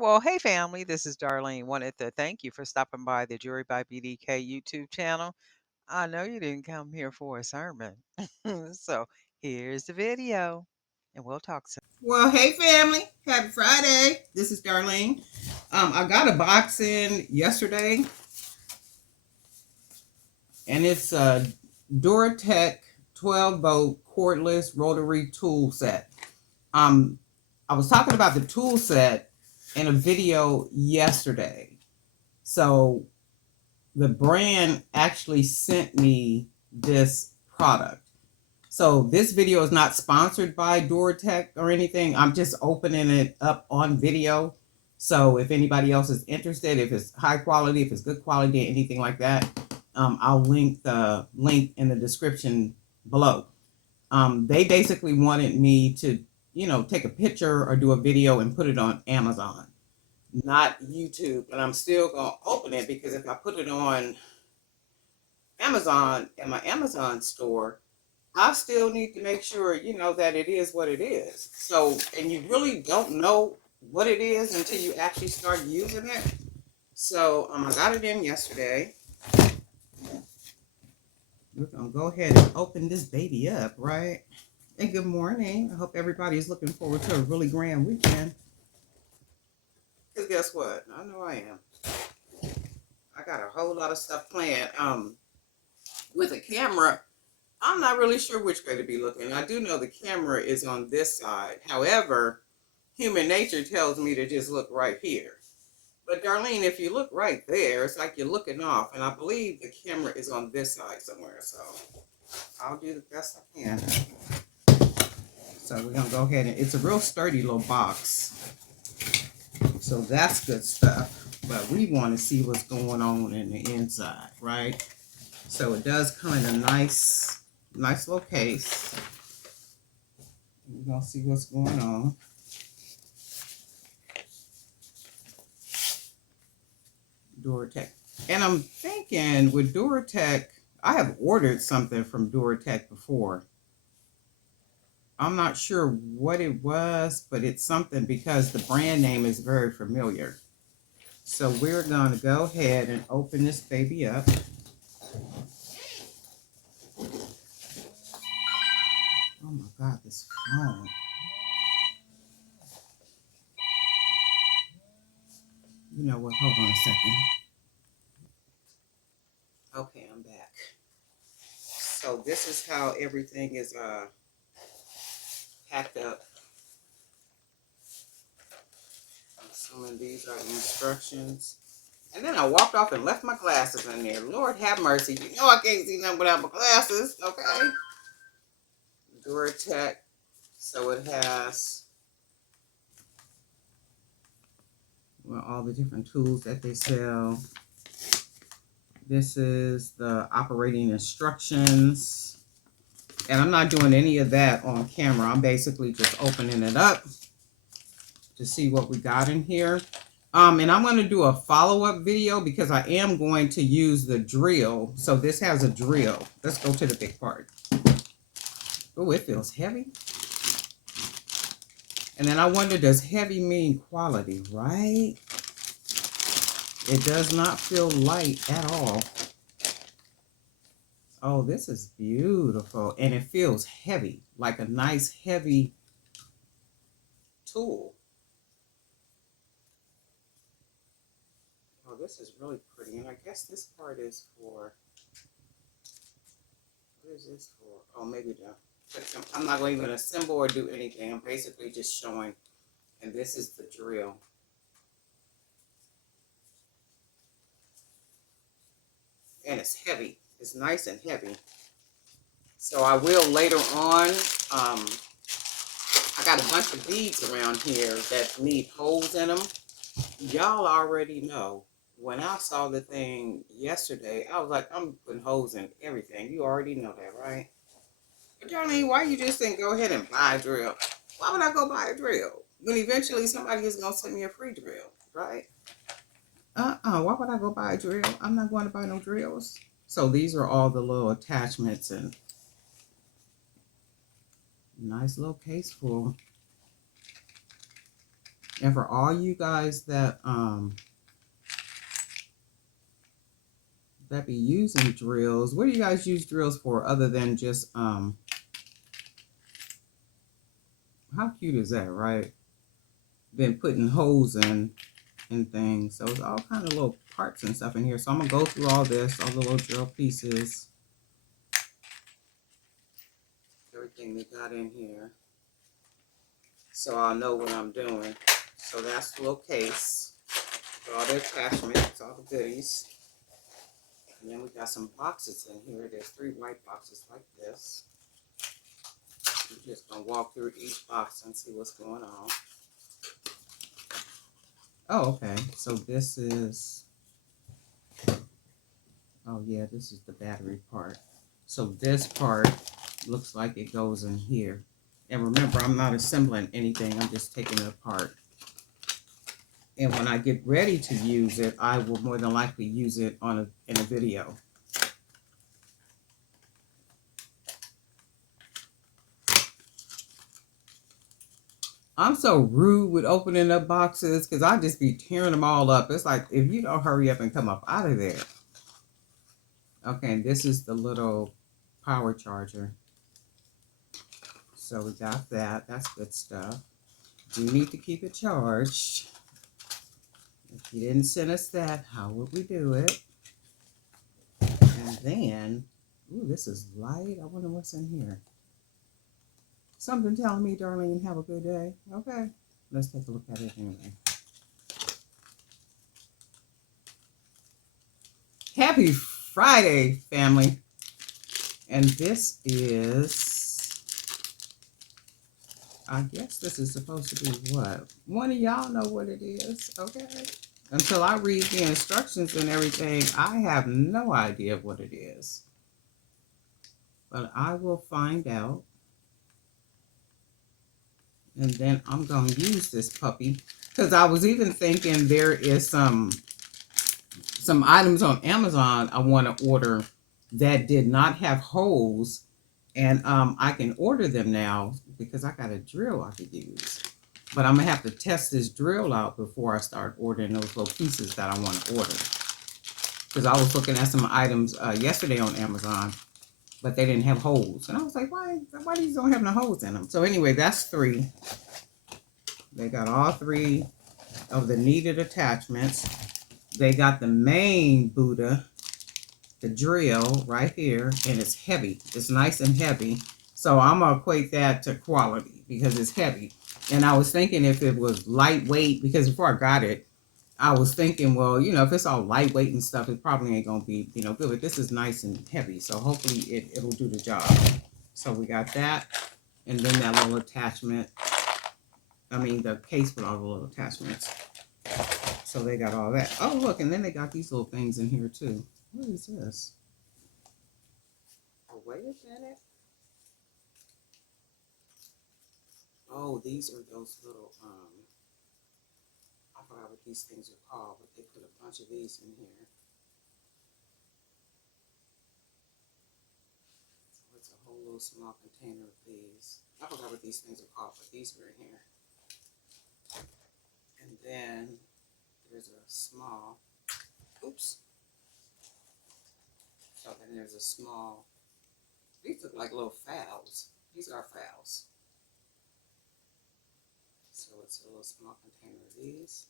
Well, hey family, this is Darlene. Wanted to thank you for stopping by the Jury by BDK YouTube channel. I know you didn't come here for a sermon. So here's the video, and we'll talk soon. Well, hey family, happy Friday. This is Darlene. I got a box in yesterday, and it's a DuraTech 12-volt cordless rotary tool set. I was talking about the tool set in a video yesterday. So the brand actually sent me this product. So this video is not sponsored by DuraTech or anything. I'm just opening it up on video. So if anybody else is interested, if it's high quality, if it's good quality, anything like that, I'll link the link in the description below. They basically wanted me to, take a picture or do a video and put it on Amazon, not YouTube. And I'm still going to open it because if I put it on Amazon in my Amazon store, I still need to make sure, that it is what it is. So, and you really don't know what it is until you actually start using it. So, I got it in yesterday. We're going to go ahead and open this baby up, right? And good morning. I hope everybody is looking forward to a really grand weekend. Because guess what? I know I am. I got a whole lot of stuff planned. With a camera, I'm not really sure which way to be looking. I do know the camera is on this side. However, human nature tells me to just look right here. But Darlene, if you look right there, it's like you're looking off. And I believe the camera is on this side somewhere. So I'll do the best I can. So we're going to go ahead and it's a real sturdy little box. So that's good stuff. But we want to see what's going on in the inside, right? So it does come in a nice little case. We're going to see what's going on. DuraTech. And I'm thinking with DuraTech, I have ordered something from DuraTech before. I'm not sure what it was, but it's something because the brand name is very familiar. So we're going to go ahead and open this baby up. Oh my God, this phone. You know what? Hold on a second. Okay, I'm back. So this is how everything is packed up. I'm assuming these are instructions. And then I walked off and left my glasses in there. Lord have mercy. You know I can't see nothing without my glasses, okay? DuraTech. So it has all the different tools that they sell. This is the operating instructions. And I'm not doing any of that on camera. I'm basically just opening it up to see what we got in here. And I'm going to do a follow-up video because I am going to use the drill. So this has a drill. Let's go to the big part. Oh, it feels heavy. And then I wonder, does heavy mean quality, right? It does not feel light at all. Oh, this is beautiful. And it feels heavy, like a nice heavy tool. Oh, this is really pretty. And I guess this part is for, what is this for? Oh, maybe I'm not going to even assemble or do anything. I'm basically just showing. And this is the drill. And it's heavy. It's nice and heavy. So I will later on, I got a bunch of beads around here that need holes in them. Y'all already know. When I saw the thing yesterday, I was like, I'm putting holes in everything. You already know that, right? But Darlene, why you just didn't go ahead and buy a drill? Why would I go buy a drill when eventually somebody is going to send me a free drill, right? Why would I go buy a drill? I'm not going to buy no drills. So these are all the little attachments and nice little case full. And for all you guys that be using drills, what do you guys use drills for other than just how cute is that, right? Been putting holes in and things. So it's all kind of little parts and stuff in here. So I'm gonna go through all this, all the little drill pieces, everything they got in here, so I'll know what I'm doing. So that's the little case with all the attachments, all the goodies. And then we got some boxes in here. There's 3 white boxes like this. I'm just gonna walk through each box and see what's going on. Oh, okay. So this is, oh yeah, this is the battery part. So this part looks like it goes in here. And remember, I'm not assembling anything. I'm just taking it apart. And when I get ready to use it, I will more than likely use it in a video. I'm so rude with opening up boxes because I just be tearing them all up. It's like, if you don't hurry up and come up out of there. Okay, and this is the little power charger. So we got that. That's good stuff. Do need to keep it charged. If you didn't send us that, how would we do it? And then, ooh, this is light. I wonder what's in here. Something telling me, Darlene, have a good day. Okay, let's take a look at it anyway. Happy Friday, family. And this is, I guess this is supposed to be what? One of y'all know what it is, okay? Until I read the instructions and everything, I have no idea what it is. But I will find out. And then I'm going to use this puppy. Because I was even thinking there is some items on Amazon I want to order that did not have holes. And I can order them now because I got a drill I could use. But I'm going to have to test this drill out before I start ordering those little pieces that I want to order. Because I was looking at some items yesterday on Amazon, but they didn't have holes. And I was like, why these don't have no holes in them? So anyway, that's 3. They got all 3 of the needed attachments. They got the main Buddha, the drill right here, and it's heavy. It's nice and heavy. So I'm going to equate that to quality because it's heavy. And I was thinking if it was lightweight, because before I got it, I was thinking, well, if it's all lightweight and stuff, it probably ain't going to be, good. But this is nice and heavy. So hopefully it'll do the job. So we got that. And then that little attachment. I mean, the case with all the little attachments. So they got all that. Oh, look. And then they got these little things in here, too. What is this? Oh, wait a minute. Oh, these are those little, I forgot what these things are called, but they put a bunch of these in here. So it's a whole little small container of these. I forgot what these things are called, but these are in here. And then there's a small, oops. So then there's a small, these look like little fowls. These are fowls. So it's a little small container of these.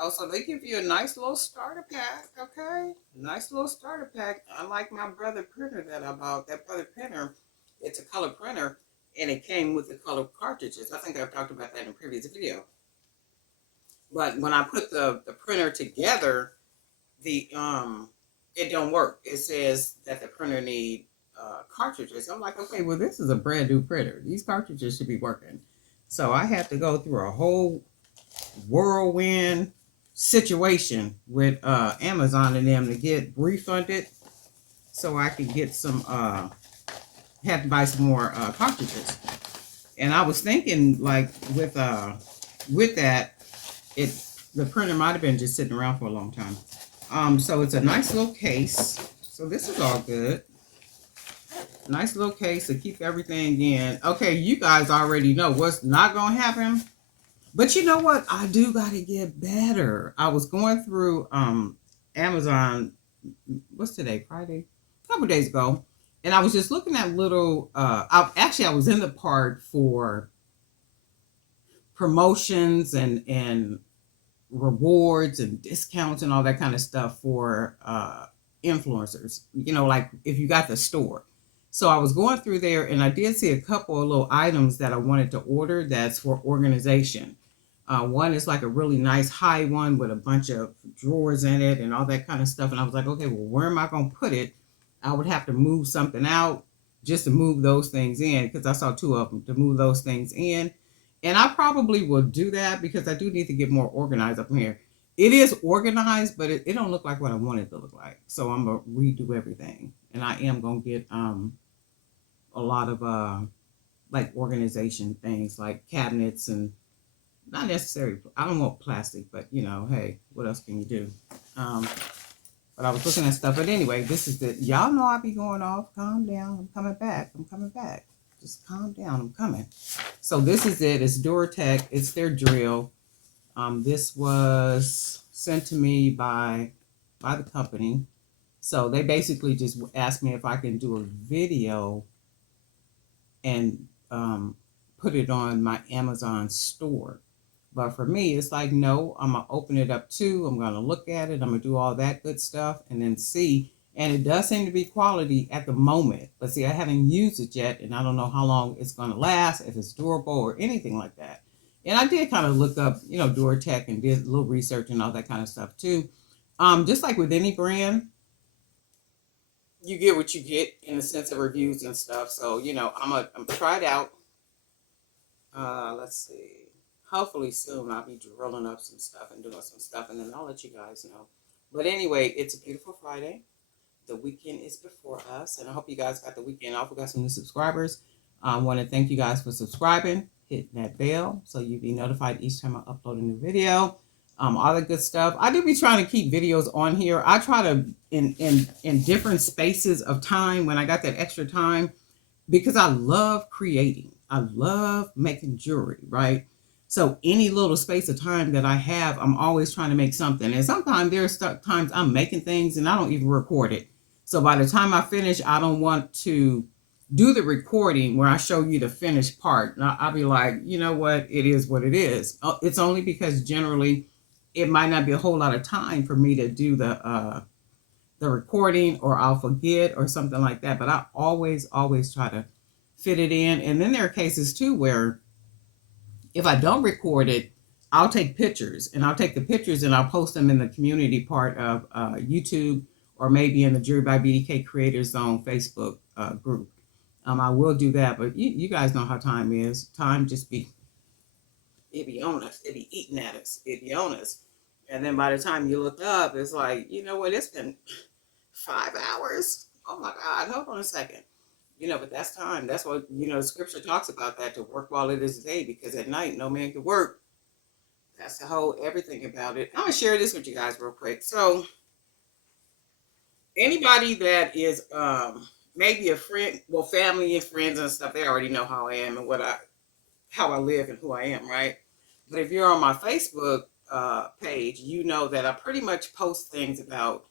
Oh, so they give you a nice little starter pack, okay? Nice little starter pack. Unlike my brother printer that I bought, that brother printer, it's a color printer, and it came with the color cartridges. I think I've talked about that in a previous video. But when I put the printer together, it don't work. It says that the printer need cartridges. I'm like, okay, well, this is a brand new printer. These cartridges should be working. So I had to go through a whole whirlwind situation with Amazon and them to get refunded so I could get some, had to buy some more cartridges. And I was thinking, like, with that, the printer might have been just sitting around for a long time. So it's a nice little case. So this is all good. Nice little case to keep everything in. Okay, you guys already know what's not going to happen. But you know what? I do got to get better. I was going through Amazon. What's today? Friday. A couple days ago, and I was just looking at little. I was in the part for promotions and rewards and discounts and all that kind of stuff for influencers. You know, like if you got the store. So I was going through there and I did see a couple of little items that I wanted to order that's for organization. One is like a really nice high one with a bunch of drawers in it and all that kind of stuff. And I was like, okay, well, where am I going to put it? I would have to move something out just to move those things in because I saw two of them to move those things in. And I probably will do that because I do need to get more organized up here. It is organized, but it don't look like what I want it to look like. So I'm gonna redo everything, and I am gonna get a lot of like organization things like cabinets and not necessarily. I don't want plastic, but you know, hey, what else can you do? Um, but I was looking at stuff. But anyway, this is the y'all know I be going off. Calm down. I'm coming back. I'm coming back. Just calm down. I'm coming. So this is it. It's DuraTech. It's their drill. This was sent to me by the company. So they basically just asked me if I can do a video and put it on my Amazon store. But for me, it's like, no, I'm going to open it up too. I'm going to look at it. I'm going to do all that good stuff and then see. And it does seem to be quality at the moment. But see, I haven't used it yet. And I don't know how long it's going to last, if it's durable or anything like that. And I did kind of look up, you know, DuraTech and did a little research and all that kind of stuff too. Just like with any brand, you get what you get in the sense of reviews and stuff. So, you know, I'm try it out. Let's see. Hopefully soon I'll be drilling up some stuff and doing some stuff, and then I'll let you guys know. But anyway, it's a beautiful Friday. The weekend is before us, and I hope you guys got the weekend off. We got some new subscribers. I want to thank you guys for subscribing, hitting that bell so you'll be notified each time I upload a new video. All the good stuff. I do be trying to keep videos on here. I try to in different spaces of time when I got that extra time because I love creating. I love making jewelry, right? So any little space of time that I have, I'm always trying to make something. And sometimes there's times I'm making things and I don't even record it. So by the time I finish, I don't want to do the recording where I show you the finished part. And I'll be like, you know what? It is what it is. It's only because generally it might not be a whole lot of time for me to do the recording, or I'll forget or something like that. But I always try to fit it in. And then there are cases too where if I don't record it, I'll take pictures, and I'll take the pictures and I'll post them in the community part of YouTube, or maybe in the Jury by BDK Creators Zone Facebook group. I will do that, but you guys know how time is. Time just it be on us. It be eating at us. It be on us. And then by the time you look up, it's like, you know what? It's been 5 hours. Oh my God! Hold on a second. You know, but that's time. That's what, you know, scripture talks about, that to work while it is day, because at night no man can work. That's the whole everything about it. I'm gonna share this with you guys real quick. So anybody that is maybe a friend, well, family and friends and stuff, they already know how I am and how I live and who I am, right? But if you're on my Facebook page, you know that I pretty much post things about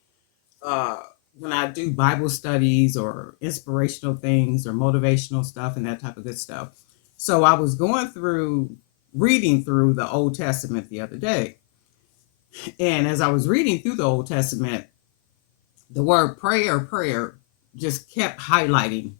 uh, when I do Bible studies or inspirational things or motivational stuff and that type of good stuff. So I was reading through the Old Testament the other day. And as I was reading through the Old Testament, the word prayer just kept highlighting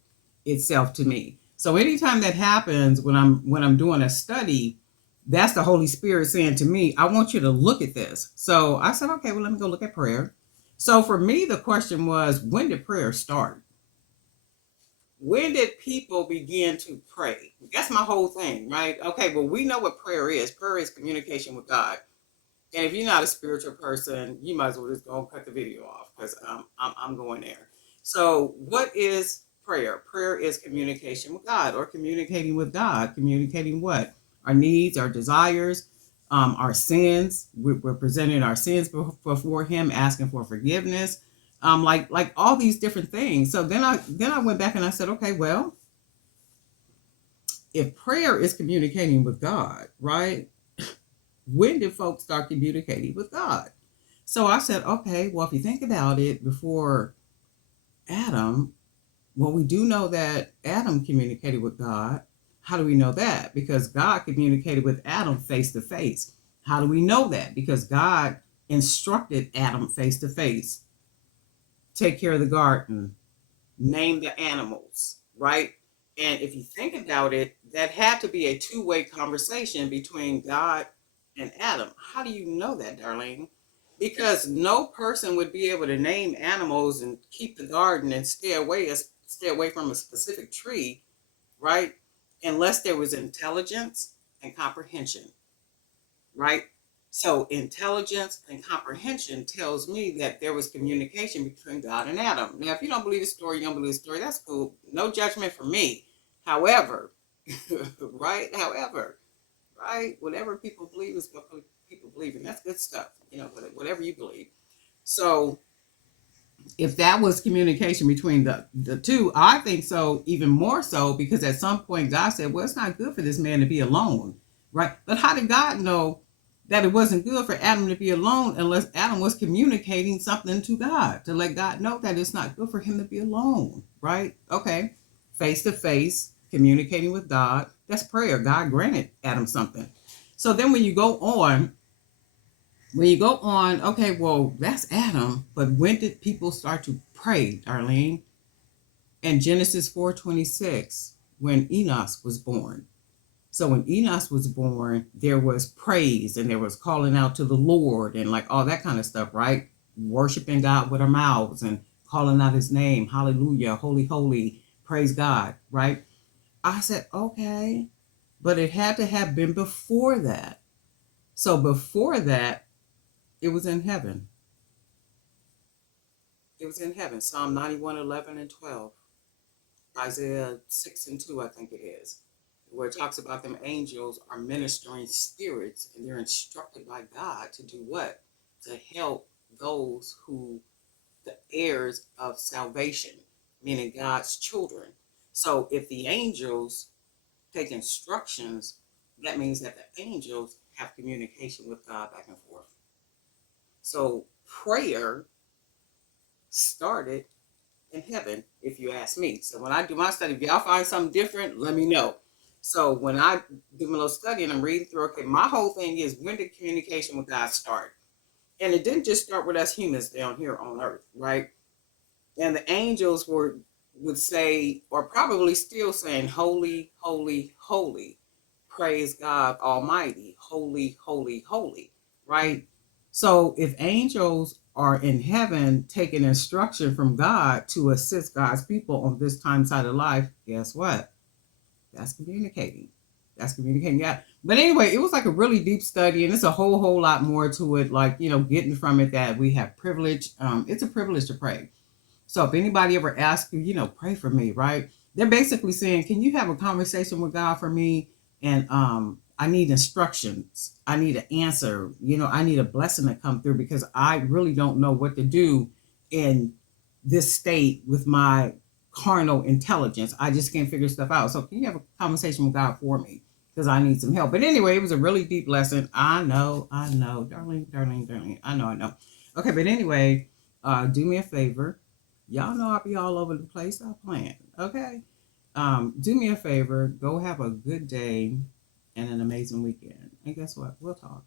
itself to me. So anytime that happens when I'm doing a study, that's the Holy Spirit saying to me, I want you to look at this. So I said, okay, well, let me go look at prayer. So for me, the question was, when did prayer start? When did people begin to pray? That's my whole thing, right? Okay, well, we know what prayer is. Prayer is communication with God. And if you're not a spiritual person, you might as well just go and cut the video off, because I'm going there. So what is prayer? Prayer is communication with God, or communicating with God. Communicating what? Our needs, our desires, our sins. We're presenting our sins before Him, asking for forgiveness. Like all these different things. So then I went back and I said, okay, well, if prayer is communicating with God, right? When did folks start communicating with God? So I said, okay, well, if you think about it, before Adam, well, we do know that Adam communicated with God. How do we know that? Because God communicated with Adam face to face. How do we know that? Because God instructed Adam face to face, take care of the garden, name the animals, right? And if you think about it, that had to be a two-way conversation between God and Adam. How do you know that, Darlene? Because no person would be able to name animals and keep the garden and stay away from a specific tree, right? Unless there was intelligence and comprehension, right? So intelligence and comprehension tells me that there was communication between God and Adam. Now, if you don't believe the story, you don't believe the story, that's cool. No judgment from me. However, right? However, right? Whatever people believe is what people believe, and that's good stuff. Whatever you believe. So if that was communication between the two, I think so, even more so, because at some point God said, well, it's not good for this man to be alone, right? But how did God know that it wasn't good for Adam to be alone unless Adam was communicating something to God to let God know that it's not good for him to be alone, right? Okay, face to face, communicating with God, that's prayer. God granted Adam something. So then when you go on, okay, well, that's Adam, but when did people start to pray, Darlene? In Genesis 4:26, when Enos was born. So when Enos was born, there was praise and there was calling out to the Lord and like all that kind of stuff, right? Worshiping God with our mouths and calling out his name. Hallelujah, holy, holy, praise God, right? I said, okay, but it had to have been before that. So before that, it was in heaven. It was in heaven. Psalm 91:11 and 12. Isaiah 6 and 2, I think it is, where it talks about them angels are ministering spirits and they're instructed by God to do what? To help those who, the heirs of salvation, meaning God's children. So if the angels take instructions, that means that the angels have communication with God back and forth. So prayer started in heaven, if you ask me. So when I do my study, if y'all find something different, let me know. So when I do my little study and I'm reading through, okay, my whole thing is, when did communication with God start? And it didn't just start with us humans down here on earth, right? And the angels would say, or probably still saying, holy, holy, holy, praise God Almighty, holy, holy, holy, right? So if angels are in heaven taking instruction from God to assist God's people on this time side of life, guess what? That's communicating. That's communicating. Yeah. But anyway, it was like a really deep study, and it's a whole lot more to it. Like, getting from it that we have privilege. It's a privilege to pray. So if anybody ever asks you, pray for me, right? They're basically saying, can you have a conversation with God for me? And I need instructions. I need an answer. I need a blessing to come through because I really don't know what to do in this state with my carnal intelligence. I just can't figure stuff out. So can you have a conversation with God for me? Because I need some help. But anyway, it was a really deep lesson. I know, darling, darling, darling. I know. Okay, but anyway, do me a favor. Y'all know I'll be all over the place. I plan. Okay. Do me a favor. Go have a good day and an amazing weekend. And guess what? We'll talk.